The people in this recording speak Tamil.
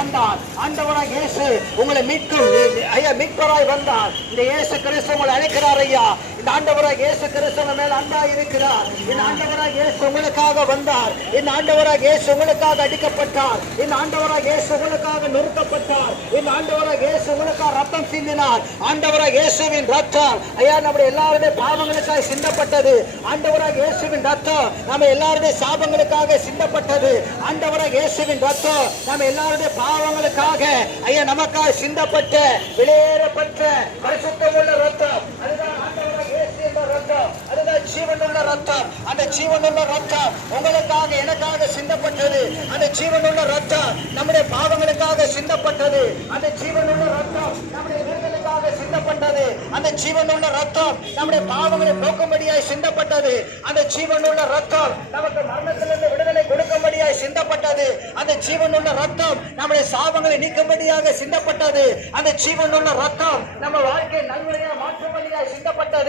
வந்தார். ஆண்டவராக இயேசு உங்களை மீட்கும் ஐயா மீட்பராய் வந்தார். இந்த இயேசு கிறிஸ்து உங்களை அழைக்கிறார் ஐயா. இந்த ஆண்டவராக இயேசு கிறிஸ்து மேல் அன்பா இருக்கிறார். இந்த ஆண்டவராக இயேசு உங்களுக்காக வந்தார். இந்த ஆண்டவராக இயேசு உங்களுக்காக அடிக்கப்பட்டார். இந்த ஆண்டவராக இயேசு உங்களுக்காக நிறுத்தப்பட்டார். இந்த ஆண்டவராக இயேசு உங்களுக்காக ரத்தம் சிந்தினார். ஆண்டவராக இயேசுவின் ரத்தம் ஐயா நம்முடைய எல்லாருடைய பாவங்களுக்காக சிந்தப்பட்டது. ஆண்டவராக இயேசுவின் ரத்தம் நம்ம எல்லாருடைய சாபங்களுக்காக சிந்தப்பட்டது. ஆண்டவராக இயேசுவின் ரத்தம் நம்ம எல்லாருடைய பாவங்களுக்காக ஐயா நமக்காக சிந்தப்பட்ட வெளியேறப்பட்ட பரிசுத்தமுள்ள ரத்தம். அதுதான் ஆண்டவராக இயேசு என்ற ரத்தம். அதுதான் ஜீவனுள்ள ரத்தம். அந்த ஜீவனுள்ள ரத்தம் உங்களுக்காக எனக்காக சிந்தப்பட்டது. அந்த ஜீவனுள்ள ரத்தம் நம்முடைய பாவங்களுக்காக சிந்தப்பட்டது. அந்த ஜீவனுள்ள ரத்தம் நம்முடைய விடுதலைக்காக சிந்தப்பட்டது. அந்த ஜீவனுள்ள ரத்தம் நம்முடைய பாவங்களை போக்கும்படியாய் சிந்தப்பட்டது. அந்த ஜீவனுள்ள ரத்தம் நமக்கு மரணத்திலிருந்து விடுதலை கொடுக்கும்படியாய் சிந்தப்பட்டது. அந்த ஜீவனுள்ள ரத்தம் நம்முடைய சாபங்களை நீக்கும்படியாக சிந்தப்பட்டது. அந்த ஜீவனுள்ள ரத்தம் நம்ம வாழ்க்கையை நல்வழியாக மாற்றும்படியாய் சிந்தப்பட்டது.